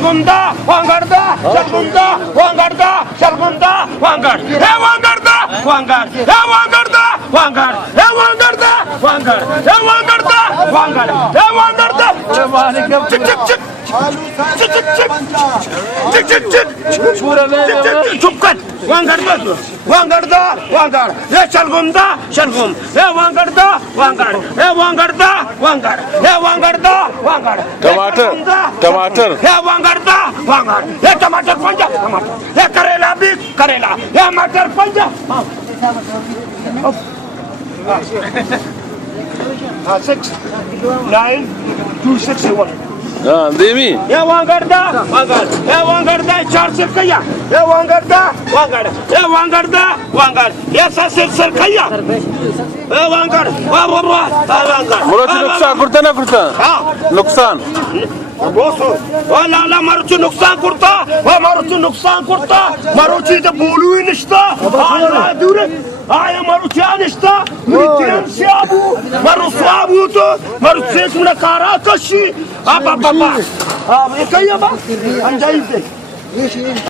Şalgunda, Vangarda, Şalgunda, Vangarda, Şalgunda, Vangar. He Vangarda, Vangar. He Vangarda, Vangar. He Vangarda, Vangar. He Vangarda, Vangar. He Vangarda. Çık çık çık. Çık çık çık. Çık çık çık. Çık çık. Çup kat. Vangarda. Vangarda, Vangar. He Şalgunda, Şalgum. He Vangarda, Vangar. He Vangarda, Vangar. He Vangarda, Vangar. टमाटर टमाटर हे वांगरदा वांगर हे टमाटर पंजा टमाटर हे करेला भी करेला हे मटर पंजा हाँ 6 9 2 6 1 हाँ देवी हे वांगरदा वांगर हे वांगरदा 4 से कया हे वांगरदा वांगर हे वांगरदा वांगर हे सर कया हे वांगर वाह वाह वाह वांगर मुलाची नुकसान करता ना करता हाँ नुकसान बोसो लाला मारुची नुकसान करता मारुची नुकसान करता मारुची इथं बोलूही नसता दूर आय मारुची नसता से आबू मारू स्वाबू तो मारू शेख ना कारा कशी बाबा बाबा हा हे काही बा अंजाई